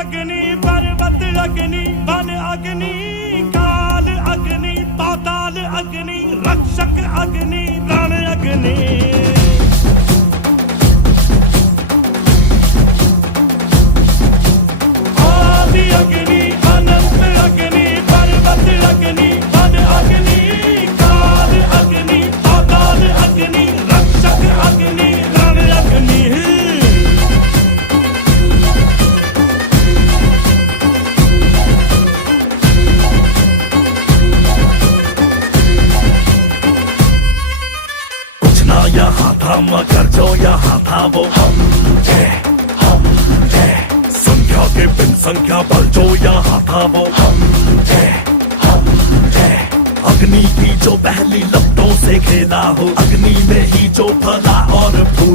अग्नि पर्वत अग्नि वन अग्नि काल अग्नि पाताल अग्नि रक्षक अग्नि रण अग्नि आदि अग्नि अनंत अग्नि पर्वत अग्नि वन अग्नि काल अग्नि पाताल अग्नि रक्षक अग्नि रण अग्नि यहाँ था मगर जो यहाँ था वो हम थे संख्या के बिन संख्या बल जो यहाँ था वो हम थे अग्नि की जो पहली लपटों से खेला हो अग्नि में ही जो फला और फूला